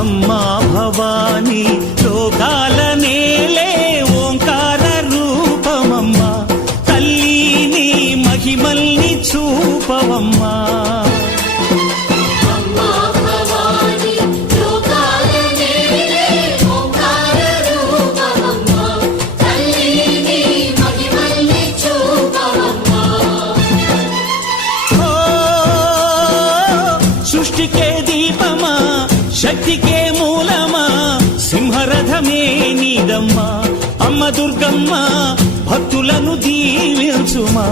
అమ్మా భవానీ లోకాల నేలే ఓంకార రూపమమ్మా, తల్లి నీ మహిమల్ని చూపవమ్మా. సృష్టికే దీపమా, శక్తికే మూలమా, సింహరథమే నీదమ్మా. అమ్మ దుర్గమ్మ భక్తులను దీవించుమా.